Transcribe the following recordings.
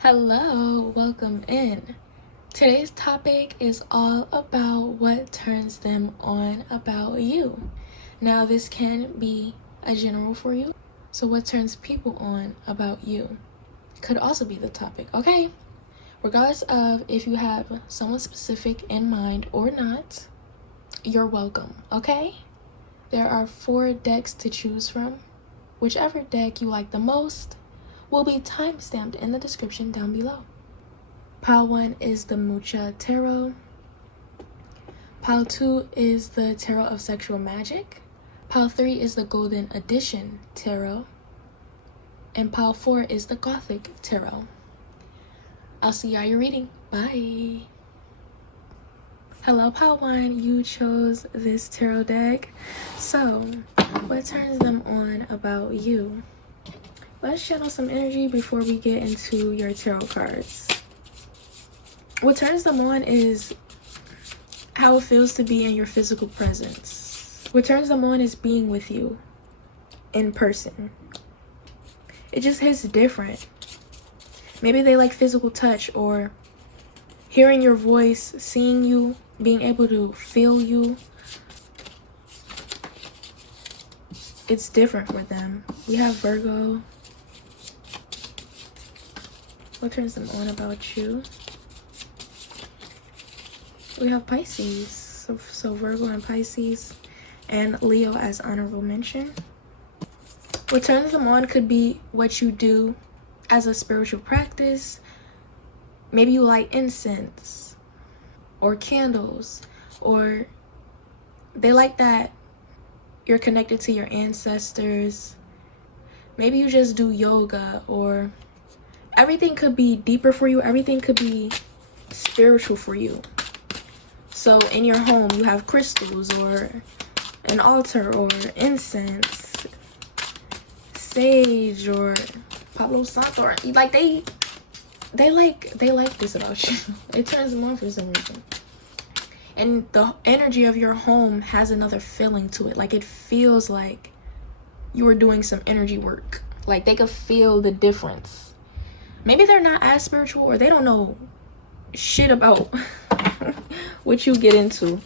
Hello, welcome in. Today's topic is all about what turns them on about you. Now, this can be a general for you. So what turns people on about you could also be the topic, okay? Regardless of if you have someone specific in mind or not, you're welcome, okay? There are 4 decks to choose from. Whichever deck you like the most will be timestamped in the description down below. Pile 1 is the Mucha Tarot. Pile 2 is the Tarot of Sexual Magic. Pile 3 is the Golden Edition Tarot. And Pile 4 is the Gothic Tarot. I'll see you at your reading. Bye. Hello, Pile 1. You chose this tarot deck. So, what turns them on about you? Let's channel some energy before we get into your tarot cards. What turns them on is how it feels to be in your physical presence. What turns them on is being with you in person. It just hits different. Maybe they like physical touch or hearing your voice, seeing you, being able to feel you. It's different for them. We have Virgo. What turns them on about you? We have Pisces. So Virgo and Pisces, and Leo as honorable mention. What turns them on could be what you do as a spiritual practice. Maybe you light incense or candles, or they like that you're connected to your ancestors. Maybe you just do yoga, or everything could be deeper for you. Everything could be spiritual for you. So in your home, you have crystals or an altar or incense, sage or Palo Santo. Or, like they like this about you. It turns them on for some reason. And the energy of your home has another feeling to it. Like it feels like you were doing some energy work. Like they could feel the difference. Maybe they're not as spiritual, or they don't know shit about what you get into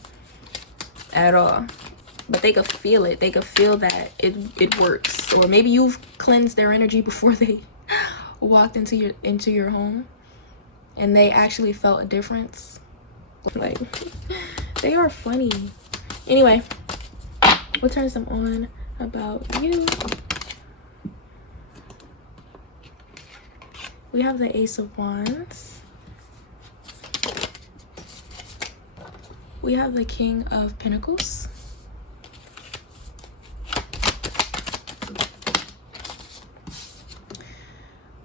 at all. But they could feel it. They could feel that it works. Or maybe you've cleansed their energy before they walked into your home and they actually felt a difference. Like, they are funny. Anyway, what turns them on about you? We have the Ace of Wands. We have the King of Pentacles.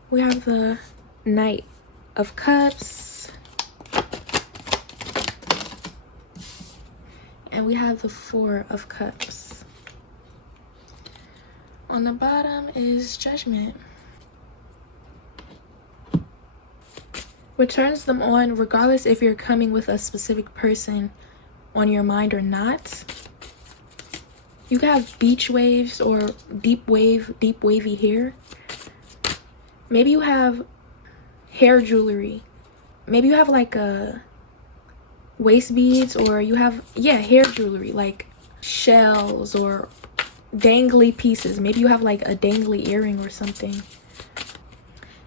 We have the Knight of Cups. And we have the Four of Cups. On the bottom is Judgment. What turns them on, regardless if you're coming with a specific person on your mind or not, you can have beach waves or deep wavy hair. Maybe you have hair jewelry. Maybe you have like a waist beads, or you have hair jewelry like shells or dangly pieces. Maybe you have like a dangly earring or something.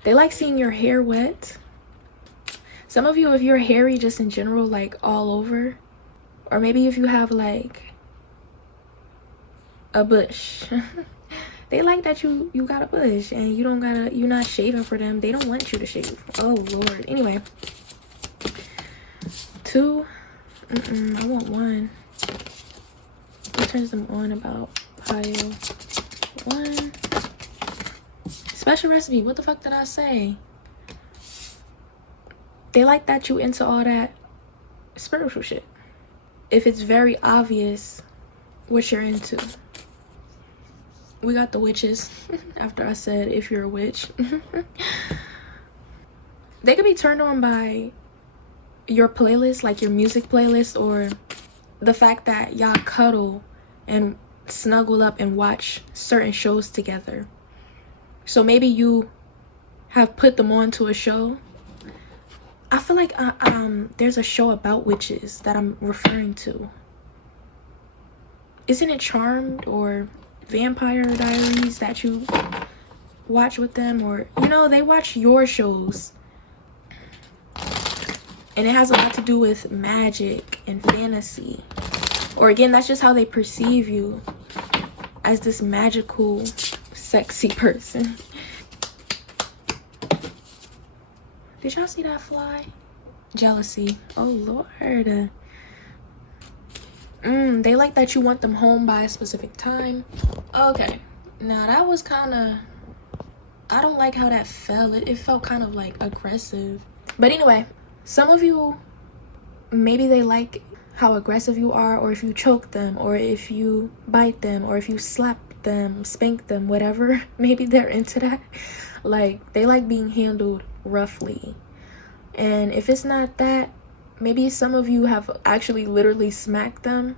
They like seeing your hair wet. Some of you, if you're hairy just in general, like all over, or maybe if you have like a bush, they like that you got a bush and you're not shaving for them. They don't want you to shave. Oh Lord. Anyway, 2. I want 1. What turns them on about pile 1? Special recipe. What the fuck did I say? They like that you into all that spiritual shit. If it's very obvious what you're into. We got the witches. After I said if you're a witch. They could be turned on by your playlist, like your music playlist, or the fact that y'all cuddle and snuggle up and watch certain shows together. So maybe you have put them onto a show. I feel like there's a show about witches that I'm referring to. Isn't it Charmed or Vampire Diaries that you watch with them? Or, you know, they watch your shows. And it has a lot to do with magic and fantasy. Or again, that's just how they perceive you, as this magical, sexy person. Did y'all see that fly? Jealousy. Oh, Lord. They like that you want them home by a specific time. Okay. Now, that was kind of... I don't like how that felt. It felt kind of, like, aggressive. But anyway, some of you, maybe they like how aggressive you are, or if you choke them, or if you bite them, or if you slap them, spank them, whatever. Maybe they're into that. Like, they like being handled roughly. And if it's not that, maybe some of you have actually literally smacked them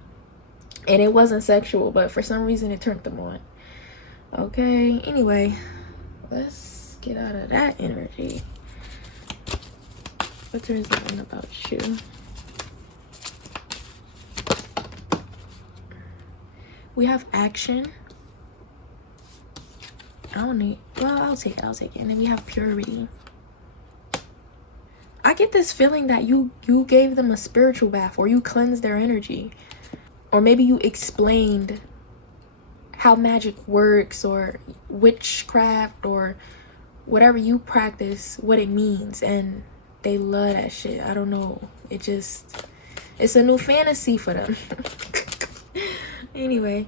and it wasn't sexual, but for some reason it turned them on. Okay, anyway, let's get out of that energy. What turns them on about you? We have action. I don't need, well, I'll take it. And then we have purity. I get this feeling that you gave them a spiritual bath, or you cleansed their energy, or maybe you explained how magic works, or witchcraft, or whatever you practice, what it means, and they love that shit. I don't know, it's a new fantasy for them. Anyway,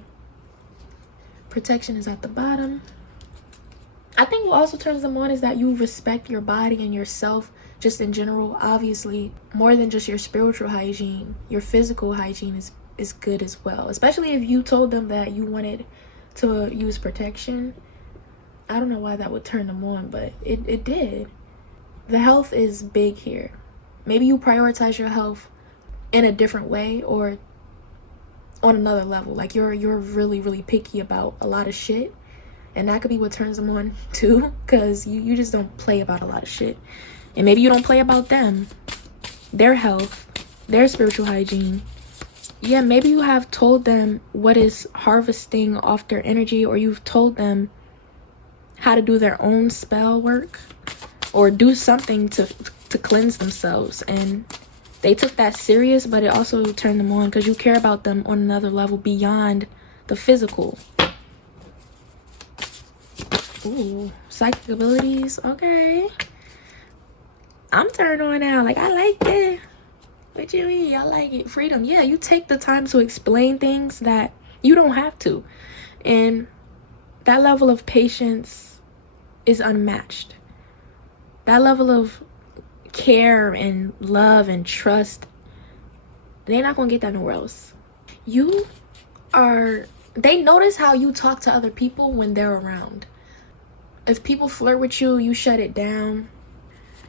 protection is at the bottom. I think what also turns them on is that you respect your body and yourself just in general. Obviously, more than just your spiritual hygiene, your physical hygiene is good as well. Especially if you told them that you wanted to use protection. I don't know why that would turn them on, but it did. The health is big here. Maybe you prioritize your health in a different way, or on another level. Like you're really, really picky about a lot of shit. And that could be what turns them on too, because you just don't play about a lot of shit. And maybe you don't play about them, their health, their spiritual hygiene. Yeah, maybe you have told them what is harvesting off their energy, or you've told them how to do their own spell work, or do something to cleanse themselves. And they took that serious, but it also turned them on because you care about them on another level beyond the physical. Ooh, psychic abilities. Okay, I'm turned on now. Like, I like that. What you mean? I like it. Freedom. Yeah, you take the time to explain things that you don't have to. And that level of patience is unmatched. That level of care and love and trust, they're not gonna get that nowhere else. They notice how you talk to other people when they're around. If people flirt with you, you shut it down.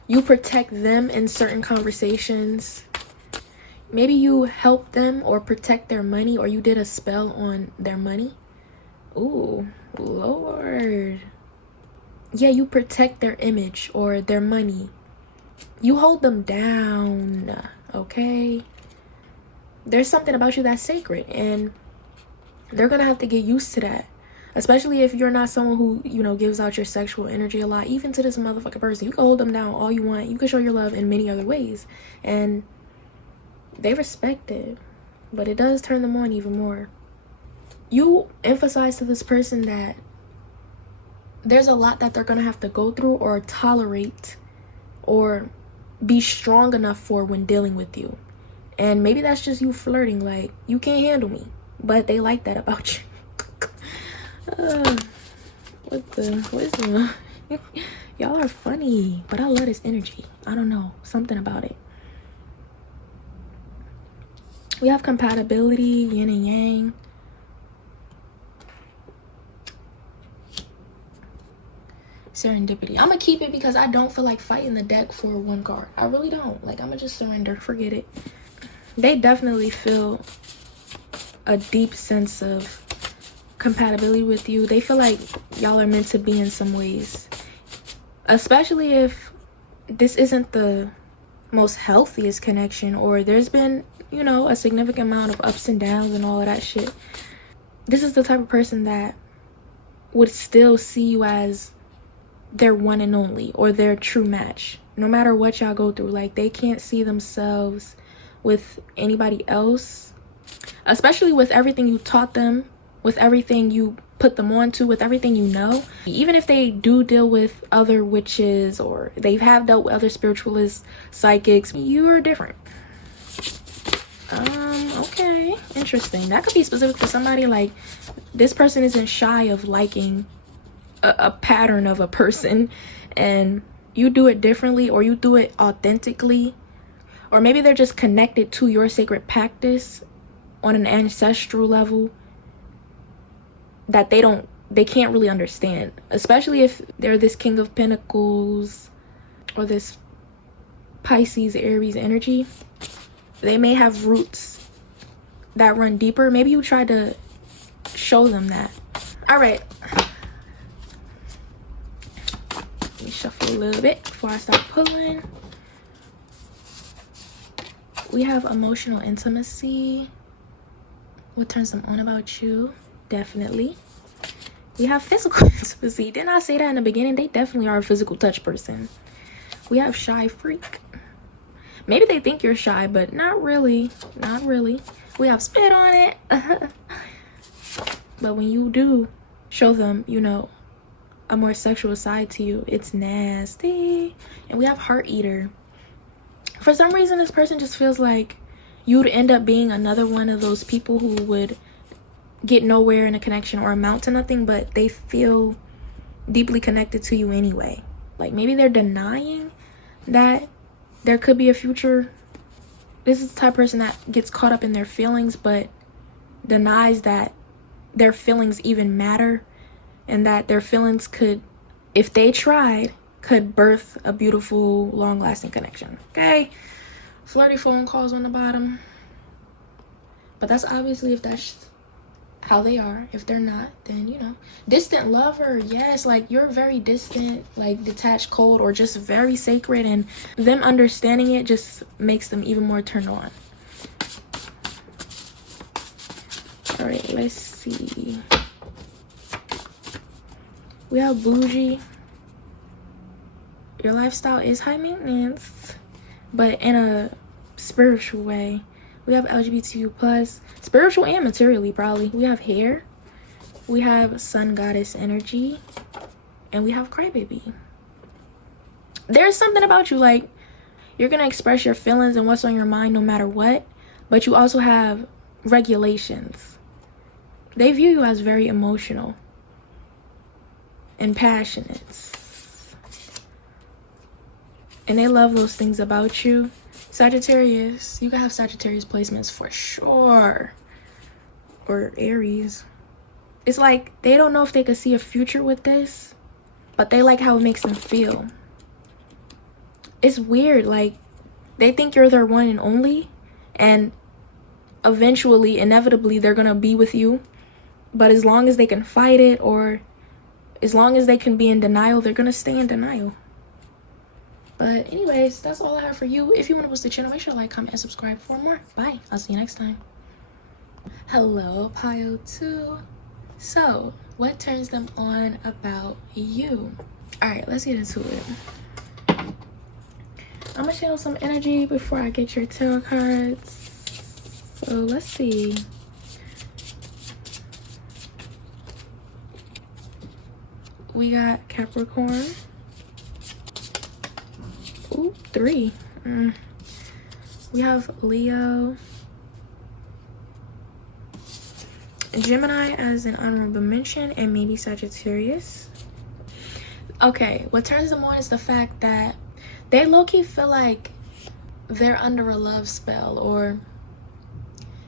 You protect them in certain conversations. Maybe you help them or protect their money, or you did a spell on their money. Ooh, Lord. Yeah, you protect their image or their money. You hold them down, okay? There's something about you that's sacred, and they're gonna have to get used to that. Especially if you're not someone who, you know, gives out your sexual energy a lot. Even to this motherfucking person, you can hold them down all you want. You can show your love in many other ways, and they respect it. But it does turn them on even more. You emphasize to this person that there's a lot that they're gonna have to go through or tolerate or be strong enough for when dealing with you. And maybe that's just you flirting, like, you can't handle me. But they like that about you. What the wisdom? Y'all are funny, but I love this energy. I don't know, something about it. We have compatibility, yin and yang. Serendipity. I'm gonna keep it because I don't feel like fighting the deck for one card. I really don't. Like, I'm gonna just surrender. Forget it. They definitely feel a deep sense of compatibility with you. They feel like y'all are meant to be in some ways. especially if this isn't the most healthiest connection, or there's been, you know, a significant amount of ups and downs and all of that shit. This is the type of person that would still see you as their one and only, or their true match, no matter what y'all go through. Like, they can't see themselves with anybody else, especially with everything you taught them, with everything you put them on to, with everything you know. Even if they do deal with other witches, or they have dealt with other spiritualists, psychics, you're different. Okay, interesting. That could be specific to somebody. Like, this person isn't shy of liking a pattern of a person, and you do it differently, or you do it authentically, or maybe they're just connected to your sacred practice on an ancestral level that they can't really understand, especially if they're this King of Pentacles or this Pisces, Aries energy. They may have roots that run deeper. Maybe you try to show them that. All right, let me shuffle a little bit before I start pulling. We have emotional intimacy. What turns them on about you? Definitely. We have physical intimacy. Didn't I say that in the beginning? They definitely are a physical touch person. We have shy freak. Maybe they think you're shy, but not really. Not really. We have spit on it. But when you do show them, you know, a more sexual side to you, it's nasty. And we have heart eater. For some reason, this person just feels like you'd end up being another one of those people who would get nowhere in a connection or amount to nothing, but they feel deeply connected to you anyway. Like, maybe they're denying that there could be a future. This is the type of person that gets caught up in their feelings, but denies that their feelings even matter, and that their feelings could, if they tried, could birth a beautiful, long-lasting connection. Okay, flirty phone calls on the bottom, but that's obviously if that's how they are. If they're not, then, you know. Distant lover, yes, like, you're very distant, like detached, cold, or just very sacred, and them understanding it just makes them even more turned on. All right, let's see. We have bougie. Your lifestyle is high maintenance, but in a spiritual way. We have LGBTQ+, spiritual and materially, probably. We have hair. We have sun goddess energy. And we have crybaby. There's something about you, like, you're going to express your feelings and what's on your mind no matter what. But you also have regulations. They view you as very emotional and passionate. And they love those things about you. Sagittarius, you can have Sagittarius placements for sure. Or Aries. It's like they don't know if they could see a future with this, but they like how it makes them feel. It's weird, like, they think you're their one and only, and eventually, inevitably, they're gonna be with you. But as long as they can fight it, or as long as they can be in denial, they're gonna stay in denial. But anyways, that's all I have for you. If you want to watch the channel, make sure to like, comment, and subscribe for more. Bye. I'll see you next time. Hello, Pile 2. So, what turns them on about you? Alright, let's get into it. I'm going to channel some energy before I get your tarot cards. So, let's see. We got Capricorn. Ooh, 3. We have Leo. Gemini as an honorable mention, and maybe Sagittarius. Okay, what turns them on is the fact that they low-key feel like they're under a love spell, or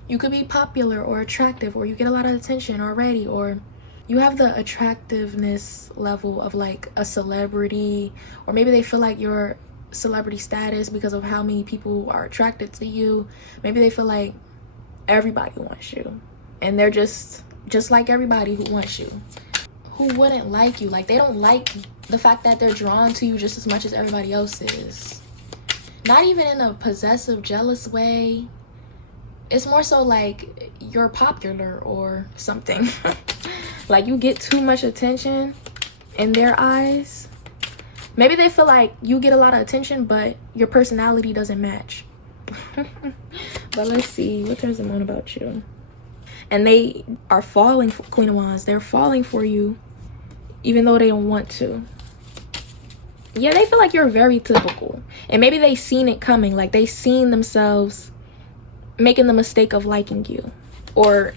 you could be popular or attractive, or you get a lot of attention already, or you have the attractiveness level of like a celebrity, or maybe they feel like you're celebrity status because of how many people are attracted to you. Maybe they feel like everybody wants you, and they're just like everybody who wants you. who wouldn't like you. Like, they don't like the fact that they're drawn to you just as much as everybody else is. Not even in a possessive, jealous way. It's more so like you're popular or something. Like, you get too much attention in their eyes. Maybe they feel like you get a lot of attention, but your personality doesn't match. But let's see, what turns them on about you? And they are falling for Queen of Wands. They're falling for you, even though they don't want to. Yeah, they feel like you're very typical. And maybe they seen it coming. Like, they seen themselves making the mistake of liking you, or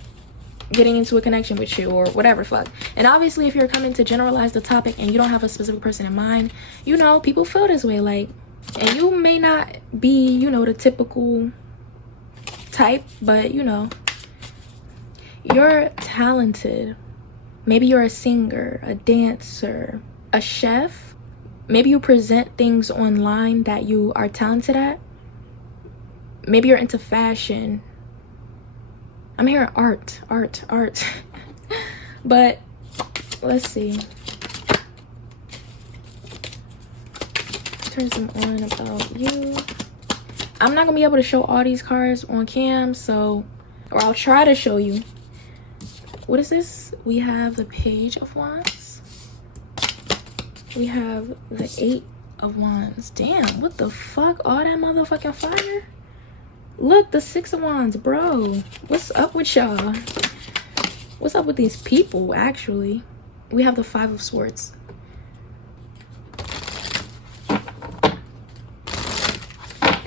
getting into a connection with you, or whatever fuck. And obviously, if you're coming to generalize the topic and you don't have a specific person in mind, you know, people feel this way. Like, and you may not be, you know, the typical type, but you know, you're talented. Maybe you're a singer, a dancer, a chef. Maybe you present things online that you are talented at. Maybe you're into fashion. I'm hearing art. But let's see. Turn some on about you. I'm not gonna be able to show all these cards on cam, so, or I'll try to show you. What is this? We have the Page of Wands. We have the 8 of Wands. Damn, what the fuck? All that motherfucking fire? Look, the 6 of Wands, bro. What's up with y'all? What's up with these people, actually? We have the 5 of Swords.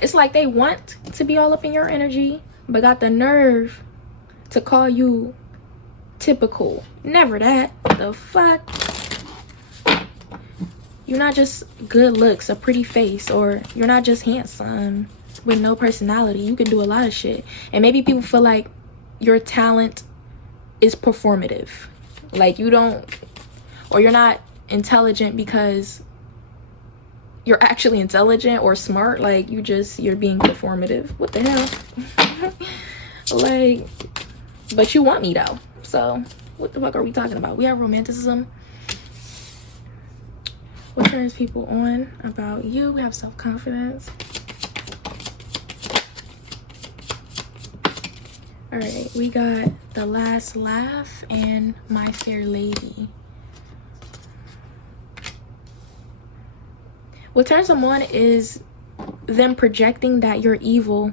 It's like they want to be all up in your energy, but got the nerve to call you typical. Never that. The fuck? You're not just good looks, a pretty face, or you're not just handsome with no personality. You can do a lot of shit. And maybe people feel like your talent is performative. Like, you don't, or you're not intelligent because you're actually intelligent or smart. Like, you're being performative. What the hell? Like, but you want me though. So what the fuck are we talking about? We have romanticism. What turns people on about you? We have self-confidence. All right, we got the Last Laugh and My Fair Lady. What turns them on is them projecting that you're evil.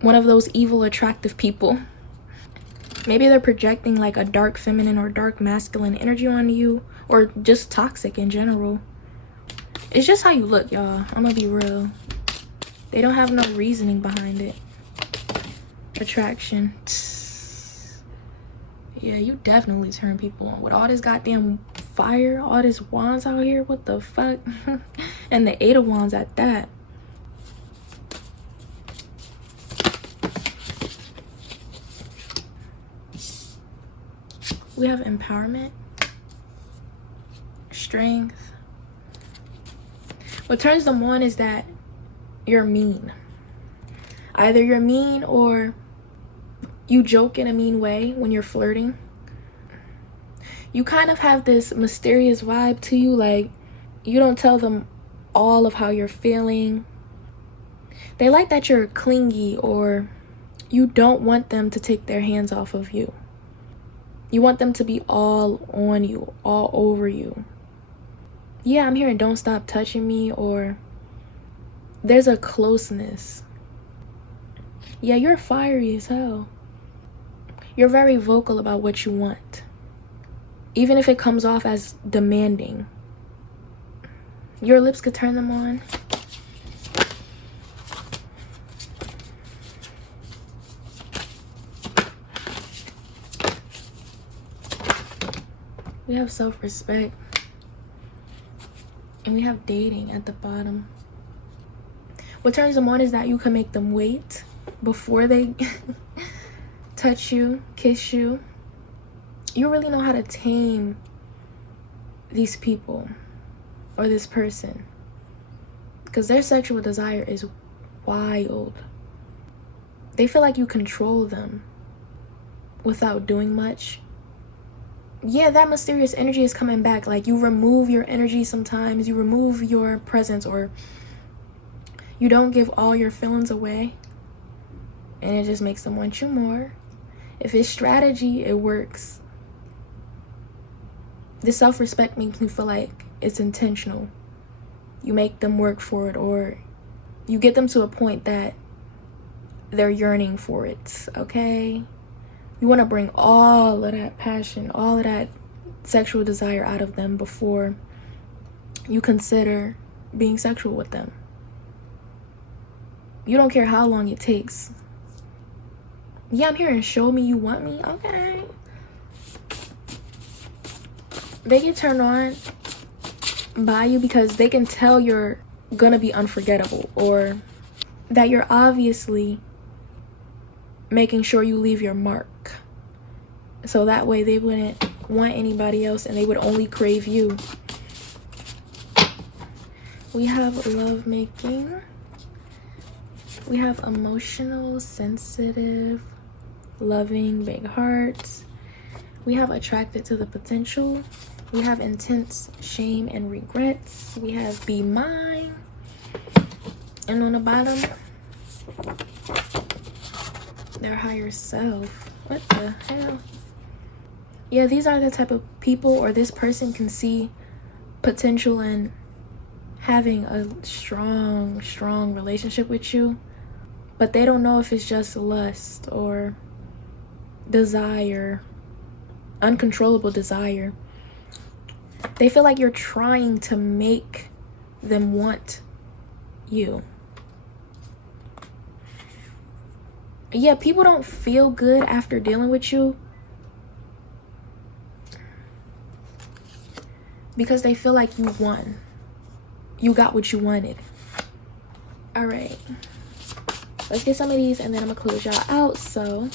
One of those evil, attractive people. Maybe they're projecting like a dark feminine or dark masculine energy on you, or just toxic in general. It's just how you look, y'all. I'm gonna be real. They don't have no reasoning behind it. Attraction. Yeah, you definitely turn people on with all this goddamn fire, all this wands out here. What the fuck? And the 8 of Wands at that. We have empowerment, strength. What turns them on is that you're mean. Either you're mean or you joke in a mean way when you're flirting. You kind of have this mysterious vibe to you. Like, you don't tell them all of how you're feeling. They like that you're clingy, or you don't want them to take their hands off of you. You want them to be all on you, all over you. Yeah, I'm hearing don't stop touching me, or there's a closeness. Yeah, you're fiery as hell. You're very vocal about what you want, even if it comes off as demanding. Your lips could turn them on. We have self-respect. And we have dating at the bottom. What turns them on is that you can make them wait before they touch you, kiss you. You really know how to tame these people or this person, because their sexual desire is wild. They feel like you control them without doing much. yeah, that mysterious energy is coming back. Like, you remove your energy sometimes, you remove your presence, or you don't give all your feelings away, and it just makes them want you more. If it's strategy, it works. The self-respect makes me feel like it's intentional. You make them work for it, or you get them to a point that they're yearning for it, okay? You want to bring all of that passion, all of that sexual desire out of them before you consider being sexual with them. You don't care how long it takes. Yeah, I'm hearing show me you want me. Okay. They get turned on by you because they can tell you're gonna be unforgettable, or that you're obviously making sure you leave your mark. So that way they wouldn't want anybody else and they would only crave you. We have lovemaking. We have emotional, sensitive, loving, big hearts. We have attracted to the potential. We have intense shame and regrets. We have be mine. And on the bottom, their higher self. What the hell? Yeah, these are the type of people, or this person can see potential in having a strong relationship with you, but they don't know if it's just lust or desire, uncontrollable desire. They feel like you're trying to make them want you. Yeah, people don't feel good after dealing with you because they feel like you won. You got what you wanted. All right. Let's get some of these and then I'm gonna close y'all out. So,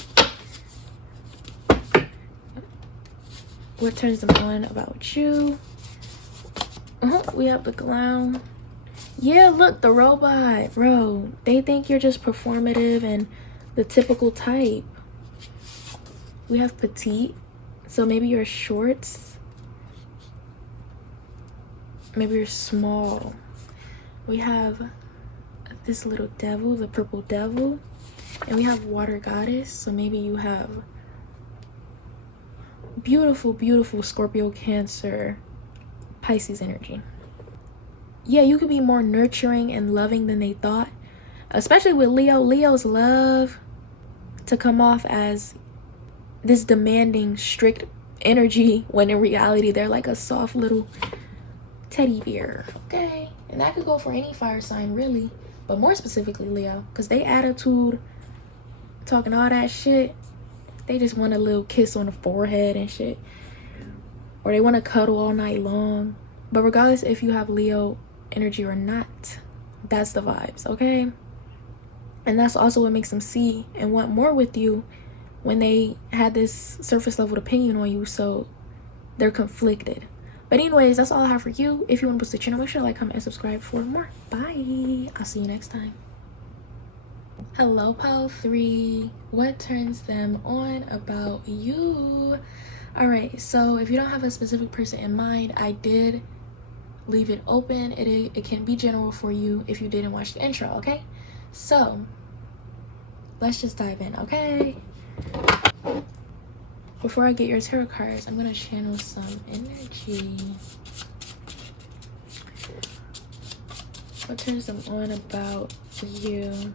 what turns them on about you? We have the clown. Yeah, look, the robot, bro. They think you're just performative and the typical type. We have petite. So maybe you're short. Maybe you're small. We have this little devil, the purple devil. And we have water goddess. So maybe you have beautiful, beautiful Scorpio, Cancer, Pisces energy. Yeah, you could be more nurturing and loving than they thought. Especially with Leo. Leos love to come off as this demanding, strict energy, when in reality they're like a soft little teddy bear, okay? And that could go for any fire sign, really, but more specifically Leo, because they attitude, talking all that shit, they just want a little kiss on the forehead and shit, or they want to cuddle all night long. But regardless if you have Leo energy or not, that's the vibes, okay? And that's also what makes them see and want more with you when they had this surface level opinion on you, so they're conflicted. But anyways, that's all I have for you. If you want to boost the channel, make sure to like, comment, and subscribe for more. Bye. I'll see you next time. Hello, pile 3. What turns them on about you? All right, so if you don't have a specific person in mind, I did leave it open. It can be general for you if you didn't watch the intro, okay? So let's just dive in, okay? Before I get your tarot cards, I'm gonna channel some energy. What turns them on about you?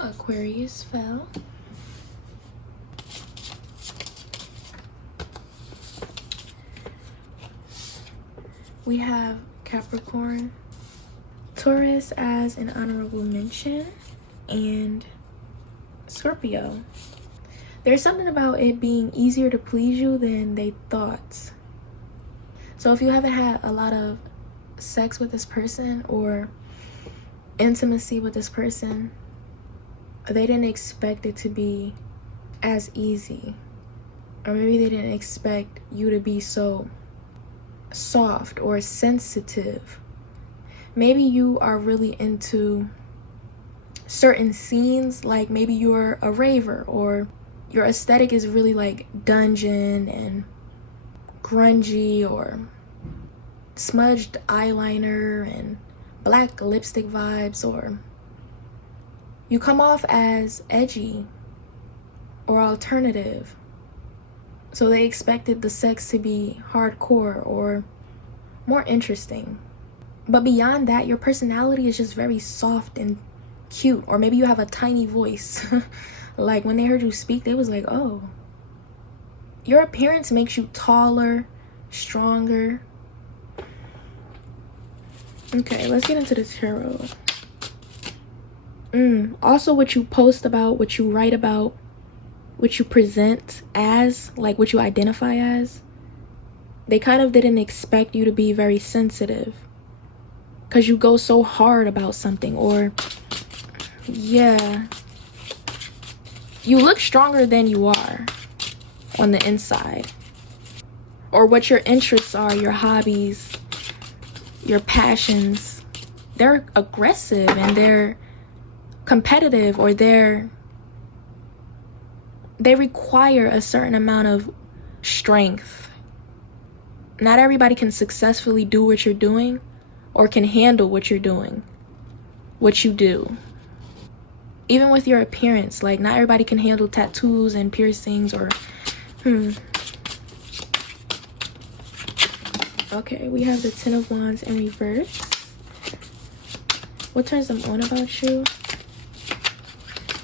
Aquarius fell. We have Capricorn, Taurus as an honorable mention, and Scorpio. There's something about it being easier to please you than they thought. So if you haven't had a lot of sex with this person or intimacy with this person, they didn't expect it to be as easy. Or maybe they didn't expect you to be so soft or sensitive. Maybe you are really into certain scenes, like maybe you're a raver or your aesthetic is really like dungeon and grungy, or smudged eyeliner and black lipstick vibes, or you come off as edgy or alternative, so they expected the sex to be hardcore or more interesting. But beyond that, your personality is just very soft and cute. Or maybe you have a tiny voice. Like when they heard you speak, they was like, oh. Your appearance makes you taller, stronger. Okay, let's get into the tarot. Also, what you post about, what you write about, what you present as, like what you identify as, they kind of didn't expect you to be very sensitive because you go so hard about something. Or yeah, you look stronger than you are on the inside. Or what your interests are, your hobbies, your passions, they're aggressive and they're competitive, or they require a certain amount of strength. Not everybody can successfully do what you're doing or can handle what you're doing, what you do. Even with your appearance, like not everybody can handle tattoos and piercings or Okay, we have the Ten of Wands in reverse. What turns them on about you?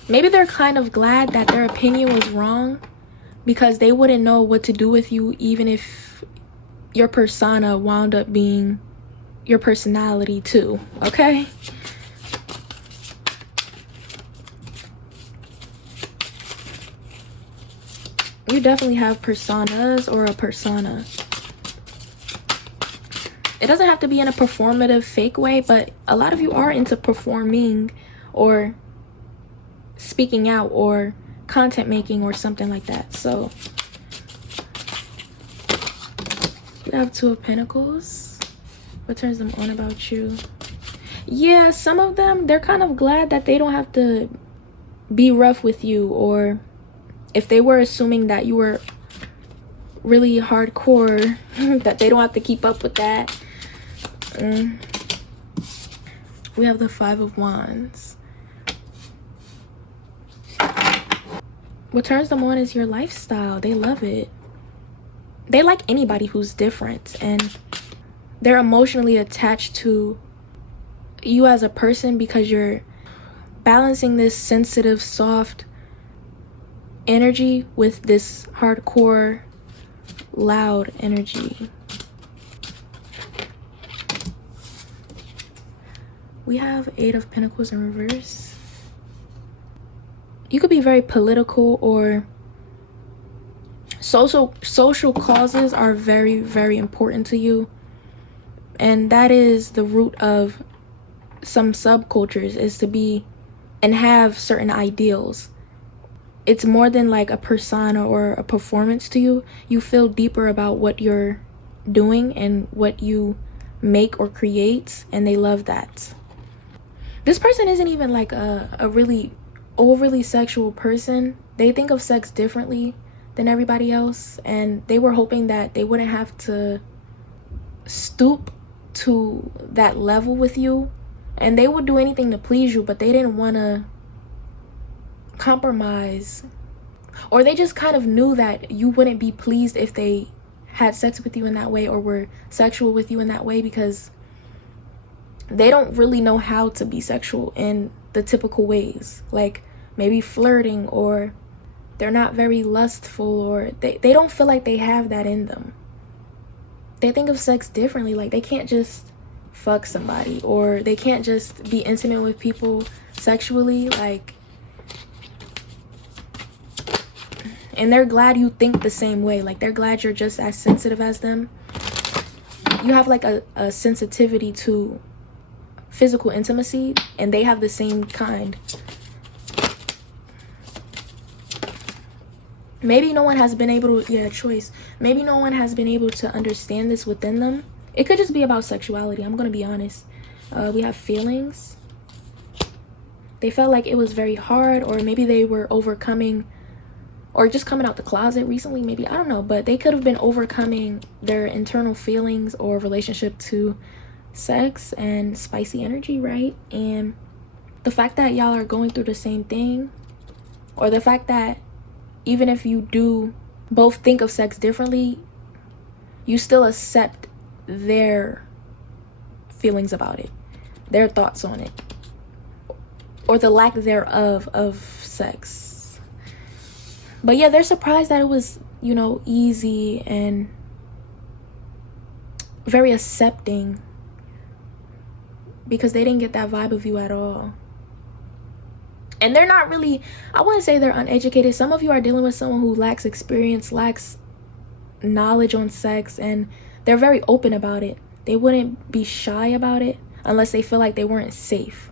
Maybe they're kind of glad that their opinion was wrong, because they wouldn't know what to do with you even if your persona wound up being your personality too, okay? You definitely have personas or a persona. It doesn't have to be in a performative fake way, but a lot of you are into performing or speaking out or content making or something like that. So you have Two of Pentacles. What turns them on about you? Yeah, some of them, they're kind of glad that they don't have to be rough with you, or if they were assuming that you were really hardcore, that they don't have to keep up with that. We have the Five of Wands. What turns them on is your lifestyle. They love it. They like anybody who's different, and they're emotionally attached to you as a person because you're balancing this sensitive, soft energy with this hardcore, loud energy. We have Eight of Pentacles in reverse. You could be very political, or social causes are very, very important to you. And that is the root of some subcultures, is to be and have certain ideals. It's more than like a persona or a performance to you. You feel deeper about what you're doing and what you make or create, and they love that. This person isn't even like a really overly sexual person. They think of sex differently than everybody else, and they were hoping that they wouldn't have to stoop to that level with you, and they would do anything to please you, but they didn't want to compromise, or they just kind of knew that you wouldn't be pleased if they had sex with you in that way or were sexual with you in that way, because they don't really know how to be sexual in the typical ways, like maybe flirting, or they're not very lustful, or they don't feel like they have that in them. They think of sex differently. Like they can't just fuck somebody, or they can't just be intimate with people sexually, like, and they're glad you think the same way. Like they're glad you're just as sensitive as them. You have like a sensitivity to physical intimacy, and they have the same kind. Maybe no one has been able to, maybe no one has been able to understand this within them. It could just be about sexuality, I'm gonna be honest. We have feelings. They felt like it was very hard, or maybe they were overcoming or just coming out the closet recently, maybe, I don't know, but they could have been overcoming their internal feelings or relationship to sex and spicy energy, right? And the fact that y'all are going through the same thing, or the fact that even if you do both think of sex differently, you still accept their feelings about it, their thoughts on it, or the lack thereof of sex. But yeah, they're surprised that it was, you know, easy and very accepting, because they didn't get that vibe of you at all. And they're not really, I wouldn't say they're uneducated. Some of you are dealing with someone who lacks experience, lacks knowledge on sex, and they're very open about it. They wouldn't be shy about it unless they feel like they weren't safe.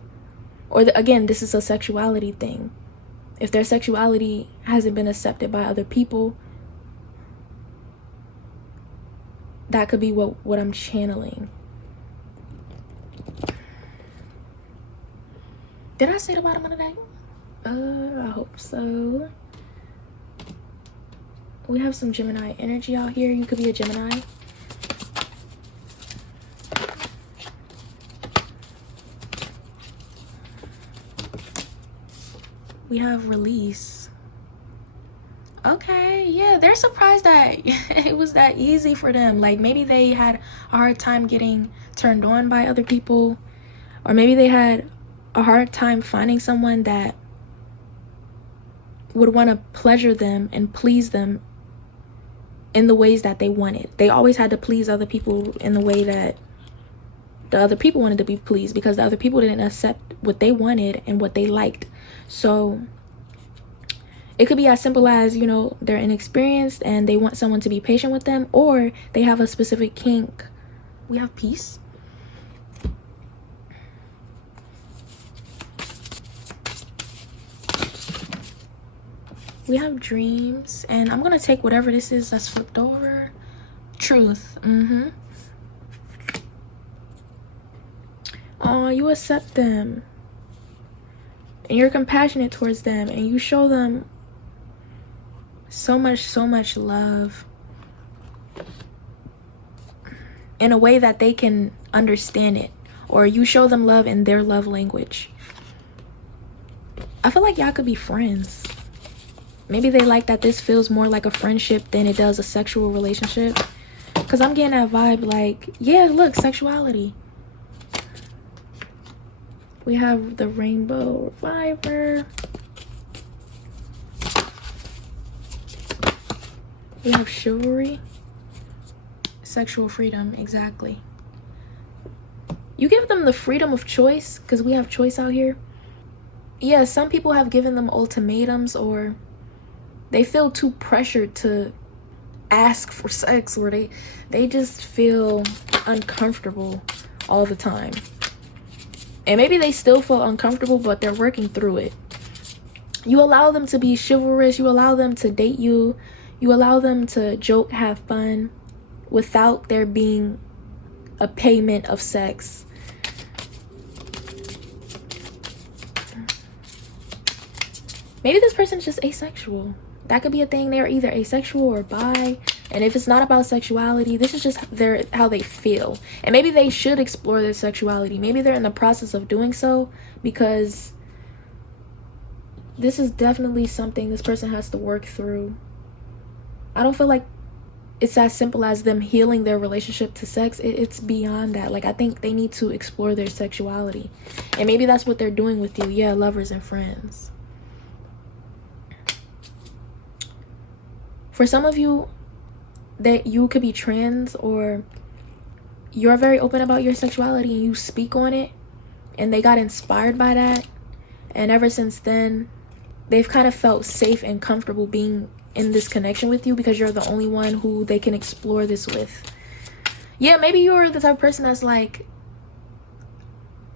Or again, this is a sexuality thing. If their sexuality hasn't been accepted by other people, that could be what I'm channeling. Did I say the bottom of the deck? I hope so. We have some Gemini energy out here. You could be a Gemini. We have release. Okay, yeah, they're surprised that it was that easy for them. Like, maybe they had a hard time getting turned on by other people, or maybe they had a hard time finding someone that would want to pleasure them and please them in the ways that they wanted. They always had to please other people in the way that the other people wanted to be pleased, because the other people didn't accept what they wanted and what they liked. So it could be as simple as, you know, they're inexperienced and they want someone to be patient with them, or they have a specific kink. We have peace. We have dreams, and I'm gonna take whatever this is that's flipped over. Truth. Oh, you accept them, and you're compassionate towards them, and you show them so much love in a way that they can understand it, or you show them love in their love language. I feel like y'all could be friends. Maybe they like that this feels more like a friendship than it does a sexual relationship, because I'm getting that vibe like, yeah, look, sexuality. We have the Rainbow Reviver. We have chivalry. Sexual freedom, exactly. You give them the freedom of choice, because we have choice out here. Yeah, some people have given them ultimatums, or they feel too pressured to ask for sex, or they just feel uncomfortable all the time. And maybe they still feel uncomfortable, but they're working through it. You allow them to be chivalrous. You allow them to date you. You allow them to joke, have fun, without there being a payment of sex. Maybe this person's just asexual. That could be a thing. They're either asexual or bi. And if it's not about sexuality, this is just how they feel. And maybe they should explore their sexuality. Maybe they're in the process of doing so, because this is definitely something this person has to work through. I don't feel like it's as simple as them healing their relationship to sex. It's beyond that. Like, I think they need to explore their sexuality. And maybe that's what they're doing with you. Yeah, lovers and friends. For some of you, that you could be trans, or you're very open about your sexuality and you speak on it, and they got inspired by that, and ever since then they've kind of felt safe and comfortable being in this connection with you, because you're the only one who they can explore this with. Yeah, maybe you're the type of person that's like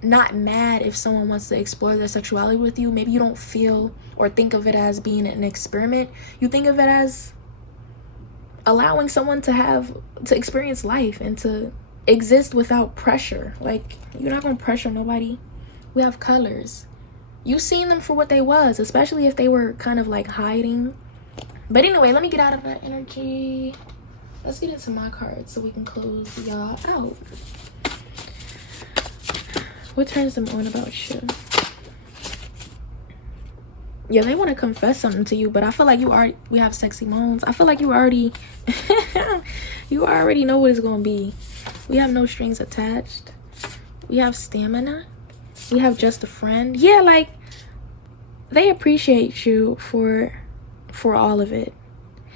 not mad if someone wants to explore their sexuality with you. Maybe you don't feel or think of it as being an experiment. You think of it as allowing someone to experience life and to exist without pressure. Like, you're not gonna pressure nobody. We have colors. you seen them for what they was, especially if they were kind of like hiding. But anyway, let me get out of that energy. Let's get into my cards so we can close y'all out. What turns them on about you? Yeah, they want to confess something to you, but I feel like we have sexy moans. I feel like you already you already know what it's gonna be. We have no strings attached. We have stamina. We have just a friend. Yeah, like they appreciate you for all of it,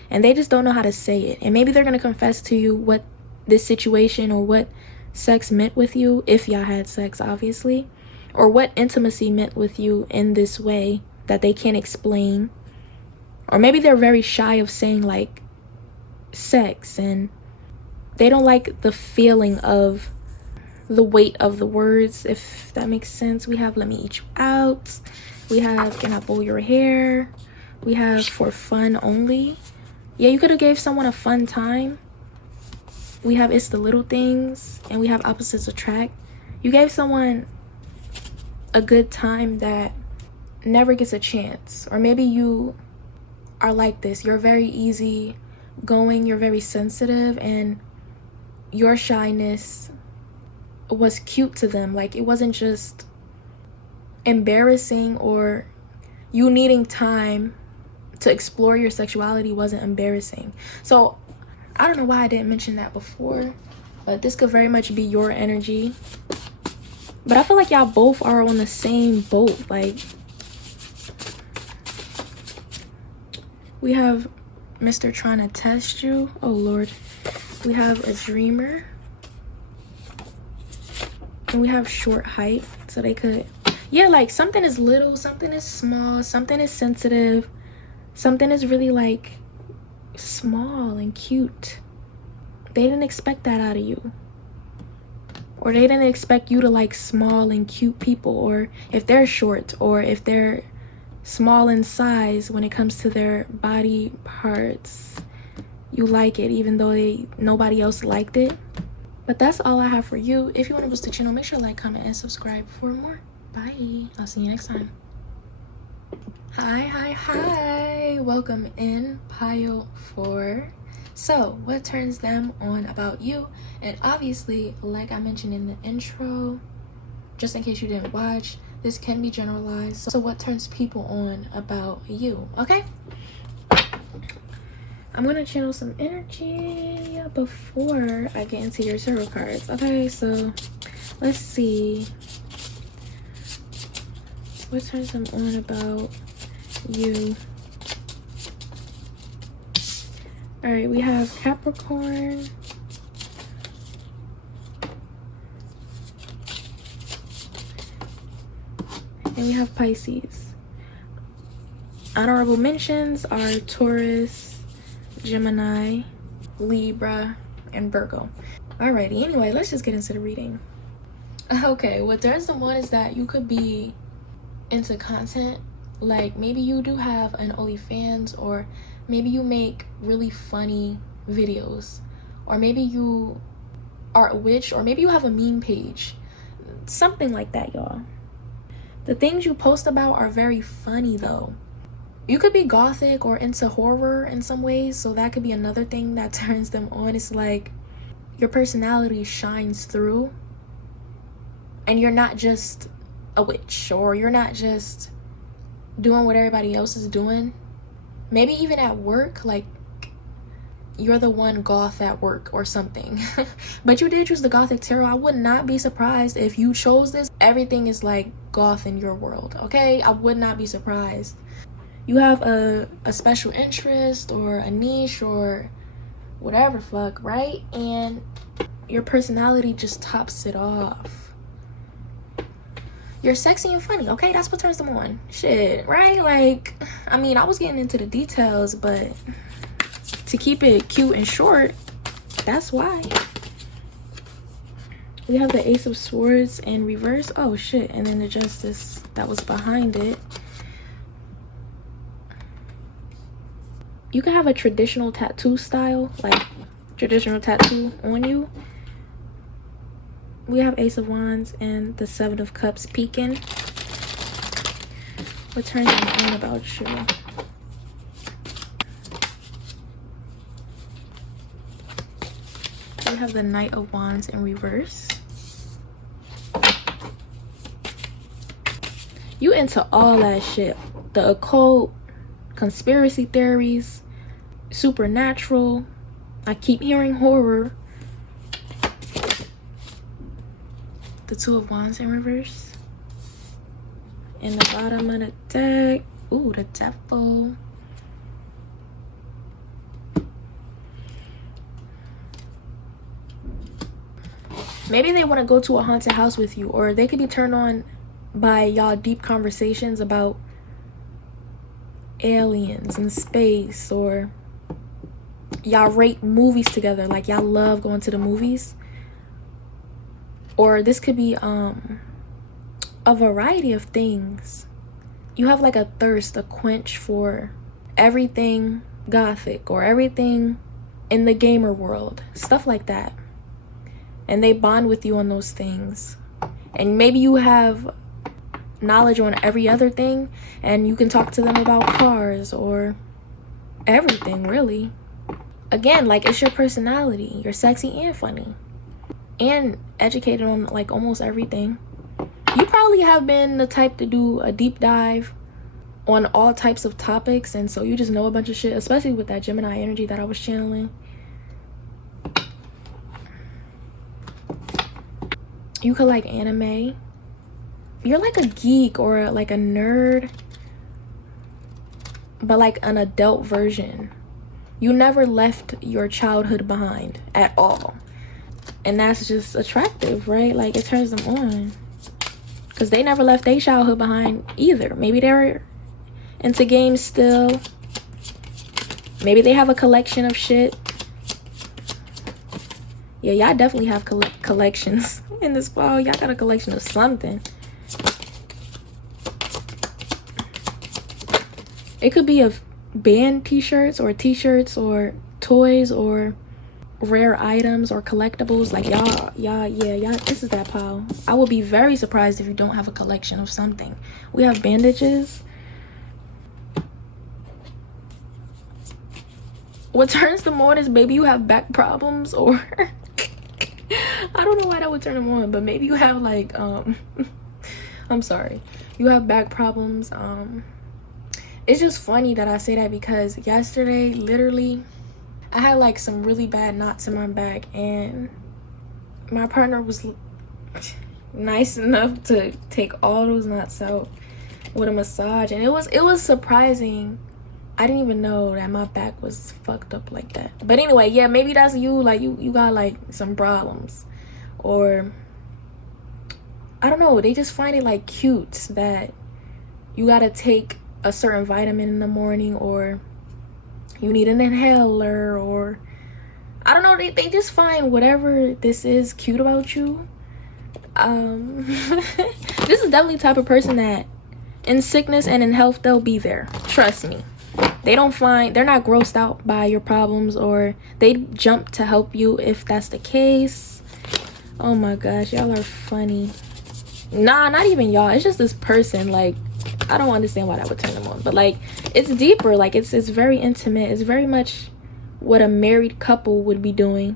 and they just don't know how to say it. And maybe they're gonna confess to you what this situation or what sex meant with you, if y'all had sex, obviously, or what intimacy meant with you in this way that they can't explain. Or maybe they're very shy of saying like sex, and they don't like the feeling of the weight of the words, if that makes sense. We have let me eat you out. We have can I pull your hair. We have for fun only. Yeah, you could have gave someone a fun time. We have it's the little things, and we have opposites attract. You gave someone a good time that never gets a chance. Or maybe you are like this. You're very easy going, you're very sensitive, and your shyness was cute to them. Like it wasn't just embarrassing, or you needing time to explore your sexuality wasn't embarrassing. So I don't know why I didn't mention that before, but this could very much be your energy. But I feel like y'all both are on the same boat. Like we have Mr. trying to test you. Oh Lord. We have a dreamer. And we have short height. So they could, yeah, like something is little, something is small, something is sensitive, something is really like small and cute. They didn't expect that out of you. Or they didn't expect you to like small and cute people. Or if they're short, or if they're small in size when it comes to their body parts, you like it even though nobody else liked it. But that's all I have for you. If you want to boost the channel, make sure to like, comment, and subscribe for more. Bye. I'll see you next time. Hi. Welcome in pile 4. So what turns them on about you? And obviously, like I mentioned in the intro, just in case you didn't watch, this can be generalized. So what turns people on about you? Okay, I'm gonna channel some energy before I get into your tarot cards. Okay, so let's see what turns them on about you. All right, we have Capricorn, and we have Pisces. Honorable mentions are Taurus, Gemini, Libra, and Virgo. Alrighty, anyway, let's just get into the reading. Okay, what turns them on is that you could be into content. Like maybe you do have an OnlyFans, or maybe you make really funny videos, or maybe you are a witch, or maybe you have a meme page. Something like that, y'all. The things you post about are very funny though. You could be gothic or into horror in some ways, so that could be another thing that turns them on. It's like your personality shines through, and you're not just a witch, or you're not just doing what everybody else is doing. Maybe even at work, like you're the one goth at work or something. But you did choose the Gothic Tarot. I would not be surprised if you chose this. Everything is like goth in your world, okay? I would not be surprised. You have a special interest or a niche or whatever fuck, right? And your personality just tops it off. You're sexy and funny, okay? That's what turns them on. Shit, right? Like, I mean, I was getting into the details, but to keep it cute and short, that's why. We have the Ace of Swords in reverse. Oh, shit. And then the Justice that was behind it. You can have a traditional tattoo style, like traditional tattoo on you. We have Ace of Wands and the Seven of Cups peeking. What turns them on about you? We have the Knight of Wands in reverse. You into all that shit. The occult, conspiracy theories, supernatural. I keep hearing horror. The Two of Wands in reverse. In the bottom of the deck. Ooh, the Devil. Maybe they want to go to a haunted house with you, or they could be turned on by y'all deep conversations about aliens and space, or y'all rate movies together, like y'all love going to the movies. Or this could be a variety of things. You have like a thirst, a quench for everything gothic or everything in the gamer world, stuff like that. And they bond with you on those things. And maybe you have knowledge on every other thing, and you can talk to them about cars or everything, really. Again, like, it's your personality. You're sexy and funny and educated on like almost everything. You probably have been the type to do a deep dive on all types of topics, and so you just know a bunch of shit, especially with that Gemini energy that I was channeling. You could like anime. You're like a geek or like a nerd, but like an adult version. You never left your childhood behind at all. And that's just attractive, right? Like, it turns them on. Because they never left their childhood behind either. Maybe they're into games still. Maybe they have a collection of shit. Yeah, y'all definitely have collections in this fall. Y'all got a collection of something. It could be of band t-shirts or toys or rare items or collectibles. Like y'all, this is that pile. I would be very surprised if you don't have a collection of something. We have bandages. What turns them on is maybe you have back problems, or I don't know why that would turn them on, but maybe you have like I'm sorry, you have back problems. It's just funny that I say that because yesterday, literally, I had like some really bad knots in my back, and my partner was nice enough to take all those knots out with a massage, and it was surprising. I didn't even know that my back was fucked up like that. But anyway, yeah, maybe that's you. Like, you got like some problems, or I don't know, they just find it like cute that you gotta take a certain vitamin in the morning, or you need an inhaler, or I don't know, they just find whatever this is cute about you. This is definitely the type of person that in sickness and in health, they'll be there. Trust me. They're not grossed out by your problems, or they jump to help you if that's the case. Oh my gosh, y'all are funny. Nah, not even y'all. It's just this person. Like, I don't understand why that would turn them on, but like, it's deeper. Like, it's very intimate. It's very much what a married couple would be doing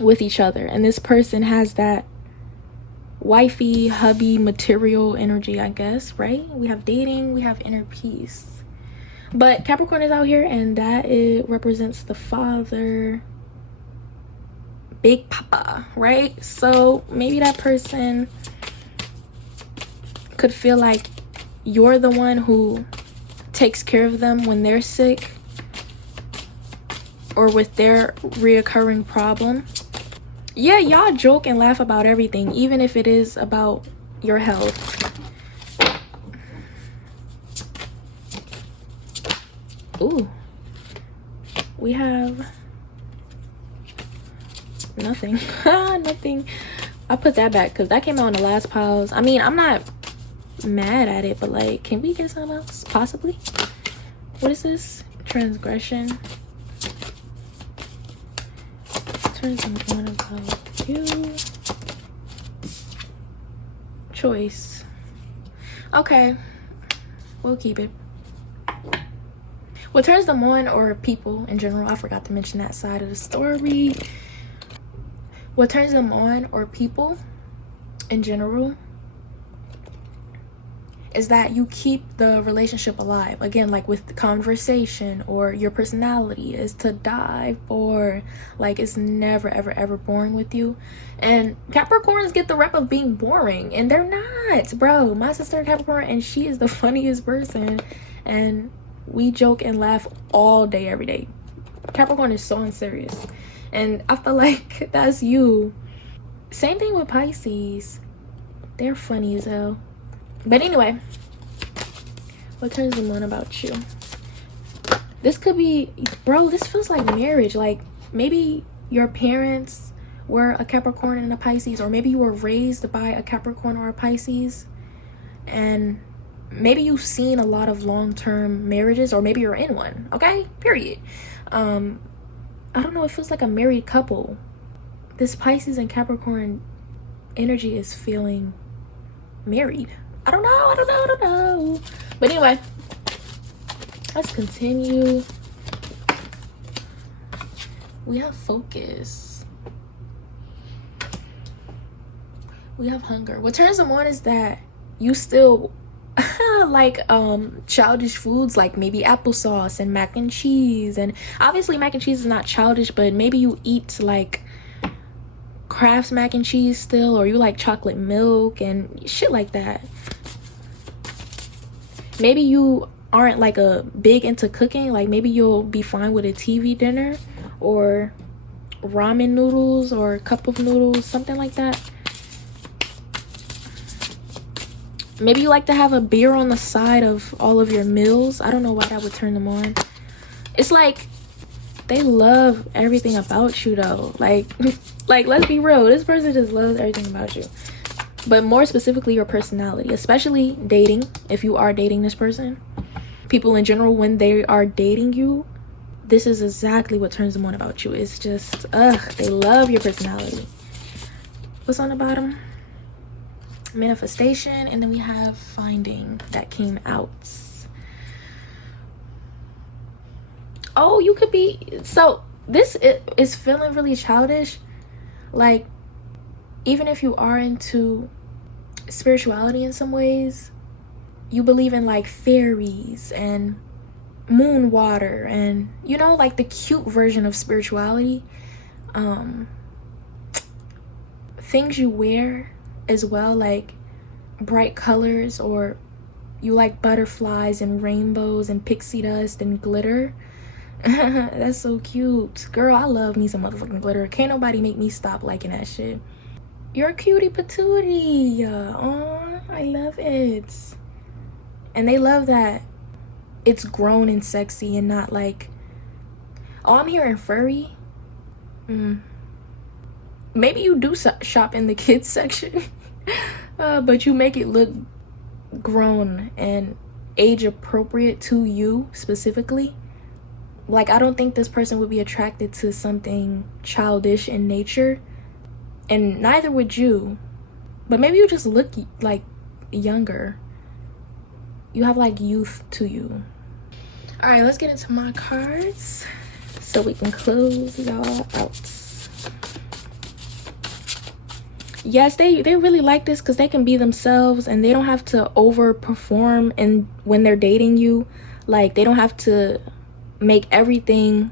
with each other, and this person has that wifey, hubby, material energy, I guess, right? We have dating, we have inner peace. But Capricorn is out here, and that it represents the father, Big Papa, right? So maybe that person could feel like you're the one who takes care of them when they're sick or with their reoccurring problem. Yeah, y'all joke and laugh about everything, even if it is about your health. Ooh. We have nothing. Nothing. I put that back because that came out in the last piles. I mean, I'm not mad at it, but like, can we get something else? Possibly. What is this? Transgression. Turns them on about you. Choice. Okay, we'll keep it. What turns them on, or people in general, I forgot to mention that side of the story. What turns them on, or people in general, is that you keep the relationship alive. Again, like with the conversation, or your personality is to die for. Like, it's never ever ever boring with you. And Capricorns get the rep of being boring, and they're not, bro. My sister Capricorn, and she is the funniest person, and we joke and laugh all day every day. Capricorn is so unserious, and I feel like that's you. Same thing with Pisces. They're funny as hell. But anyway, what turns them on about you? This could be, bro, this feels like marriage. Like, maybe your parents were a Capricorn and a Pisces, or maybe you were raised by a Capricorn or a Pisces, and maybe you've seen a lot of long-term marriages, or maybe you're in one. Okay, period. I don't know, it feels like a married couple. This Pisces and Capricorn energy is feeling married. I don't know. But anyway, let's continue. We have focus. We have hunger. What turns them on is that you still like childish foods, like maybe applesauce and mac and cheese. And obviously mac and cheese is not childish, but maybe you eat like Kraft's mac and cheese still, or you like chocolate milk and shit like that. Maybe you aren't like a big into cooking. Like, maybe you'll be fine with a TV dinner, or ramen noodles, or a cup of noodles, something like that. Maybe you like to have a beer on the side of all of your meals. I don't know why that would turn them on. It's like they love everything about you though. Like let's be real, this person just loves everything about you. But more specifically, your personality, especially dating. If you are dating this person, people in general, when they are dating you, this is exactly what turns them on about you. It's just, they love your personality. What's on the bottom? Manifestation. And then we have finding that came out. Oh, you could be, so this is feeling really childish. Like, even if you are into spirituality in some ways, you believe in like fairies and moon water, and you know, like the cute version of spirituality. Things you wear as well, like bright colors, or you like butterflies and rainbows and pixie dust and glitter. That's so cute, girl. I love me some motherfucking glitter. Can't nobody make me stop liking that shit. You're a cutie patootie. Aw, I love it. And they love that it's grown and sexy, and not like, oh, I'm hearing furry. Maybe you do shop in the kids section, but you make it look grown and age appropriate to you specifically. Like, I don't think this person would be attracted to something childish in nature, and neither would you. But maybe you just look like younger. You have like youth to you. All right, let's get into my cards so we can close y'all out. Yes, they really like this because they can be themselves, and they don't have to overperform. And when they're dating you, like, they don't have to make everything,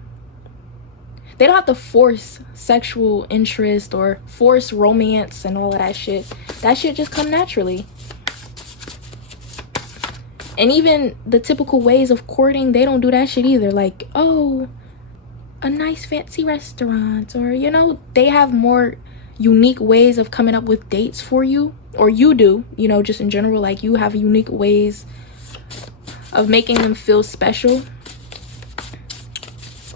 they don't have to force sexual interest or force romance and all of that shit. That shit just come naturally. And even the typical ways of courting, they don't do that shit either. Like, oh, a nice fancy restaurant, or, you know, they have more unique ways of coming up with dates for you. Or you do, you know, just in general, like, you have unique ways of making them feel special.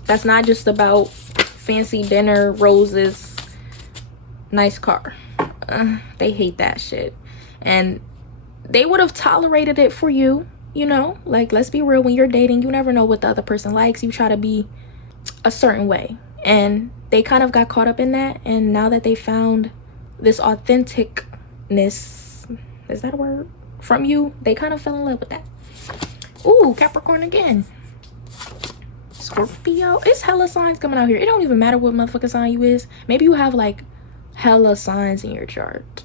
That's not just about fancy dinner, roses, nice car. They hate that shit. And they would have tolerated it for you, you know? Like, let's be real, when you're dating, you never know what the other person likes. You try to be a certain way. And they kind of got caught up in that. And now that they found this authenticness, is that a word? from you, they kind of fell in love with that. Ooh, Capricorn again. Scorpio. It's hella signs coming out here. It don't even matter what motherfucking sign you is. Maybe you have like hella signs in your chart,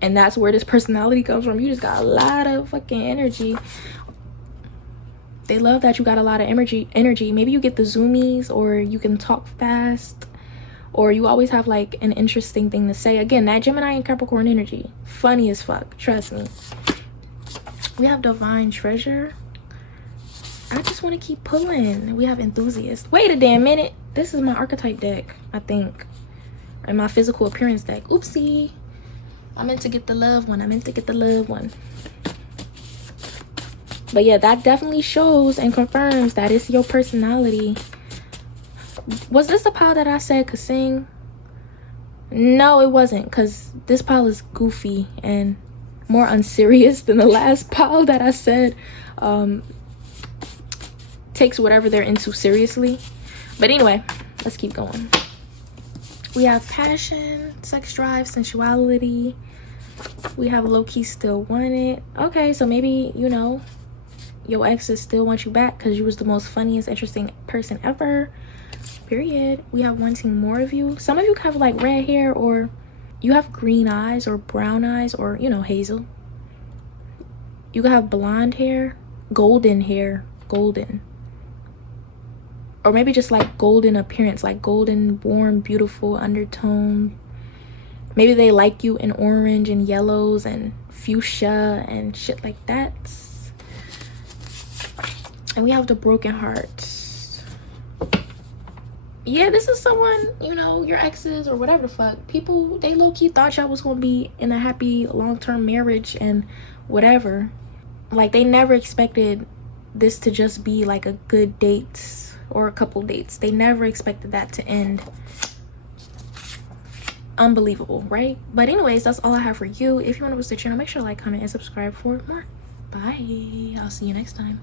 and that's where this personality comes from. You just got a lot of fucking energy. They love that you got a lot of energy. Maybe you get the zoomies, or you can talk fast, or you always have like an interesting thing to say. Again, that Gemini and Capricorn energy, funny as fuck, trust me. We have Divine Treasure. I just want to keep pulling. We have Enthusiast. Wait a damn minute. This is my archetype deck, I think, and my physical appearance deck. Oopsie, I meant to get the love one. But yeah, that definitely shows and confirms that it's your personality. Was this the pile that I said could sing? No, it wasn't, because this pile is goofy and more unserious than the last pile that I said takes whatever they're into seriously. But anyway, let's keep going. We have passion, sex drive, sensuality. We have low-key still want it. Okay, so maybe, you know, your exes still want you back because you was the most funniest, interesting person ever. Period. We have wanting more of you. Some of you have like red hair, or you have green eyes or brown eyes, or, you know, hazel. You could have blonde hair, golden. Or maybe just like golden appearance, like golden, warm, beautiful undertone. Maybe they like you in orange and yellows and fuchsia and shit like that. And we have the broken heart. Yeah, this is someone, you know, your exes or whatever the fuck. People, they low-key thought y'all was gonna be in a happy long-term marriage and whatever. Like, they never expected this to just be like a good date or a couple dates. They never expected that to end. Unbelievable, right? But anyways, that's all I have for you. If you want to visit the channel, make sure to like, comment, and subscribe for more. Bye. I'll see you next time.